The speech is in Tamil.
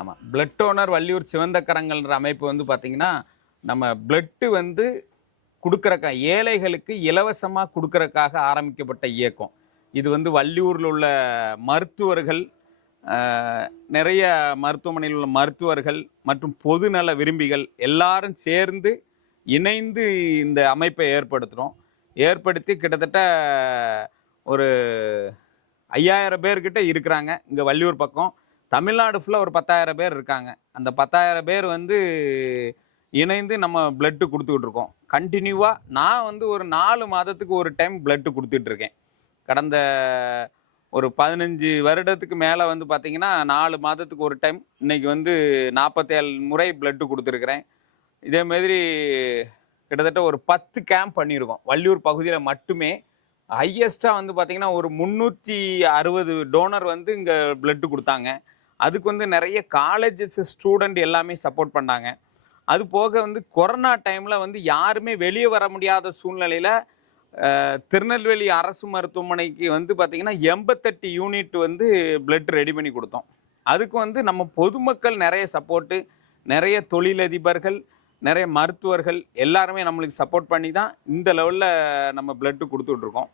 ஆமாம், பிளட் டோனர் வள்ளியூர் சிவந்த கரங்கள்ன்ற அமைப்பு வந்து பார்த்திங்கன்னா, நம்ம பிளட்டு வந்து கொடுக்குறக்கா ஏழைகளுக்கு இலவசமாக கொடுக்குறக்காக ஆரம்பிக்கப்பட்ட இயக்கம். இது வந்து வள்ளியூரில் உள்ள மருத்துவர்கள், நிறைய மருத்துவமனையில் உள்ள மருத்துவர்கள் மற்றும் பொதுநல விரும்பிகள் எல்லாரும் சேர்ந்து இணைந்து இந்த அமைப்பை ஏற்படுத்தி கிட்டத்தட்ட ஒரு 5000 பேர்கிட்ட இருக்கிறாங்க. இங்கே வள்ளியூர் பக்கம் தமிழ்நாடு ஃபுல்லாக ஒரு 10,000 பேர் இருக்காங்க. அந்த 10,000 பேர் வந்து இணைந்து நம்ம பிளட்டு கொடுத்துக்கிட்டு இருக்கோம் கண்டினியூவாக. நான் வந்து ஒரு 4 மாதத்துக்கு ஒரு டைம் பிளட்டு கொடுத்துட்ருக்கேன். கடந்த ஒரு 15 வருடத்துக்கு மேலே வந்து பார்த்திங்கன்னா 4 மாதத்துக்கு ஒரு டைம், இன்றைக்கி வந்து 47 முறை பிளட்டு கொடுத்துருக்குறேன். இதே மாதிரி கிட்டத்தட்ட ஒரு 10 கேம்ப் பண்ணியிருக்கோம் வள்ளியூர் பகுதியில் மட்டுமே. ஹையஸ்ட்டாக வந்து பார்த்திங்கன்னா ஒரு 360 டோனர் வந்து இங்கே பிளட்டு கொடுத்தாங்க. அதுக்கு வந்து நிறைய காலேஜஸ் ஸ்டூடெண்ட் எல்லாமே சப்போர்ட் பண்ணாங்க. அது போக வந்து கொரோனா டைமில் வந்து யாருமே வெளியே வர முடியாத சூழ்நிலையில் திருநெல்வேலி அரசு மருத்துவமனைக்கு வந்து பார்த்திங்கன்னா 88 யூனிட் வந்து பிளட் ரெடி பண்ணி கொடுத்தோம். அதுக்கு வந்து நம்ம பொதுமக்கள் நிறைய சப்போர்ட்டு, நிறைய தொழிலதிபர்கள், நிறைய மருத்துவர்கள் எல்லாருமே நம்மளுக்கு சப்போர்ட் பண்ணி தான் இந்த லெவலில் நம்ம பிளட்டு கொடுத்துட்ருக்கோம்.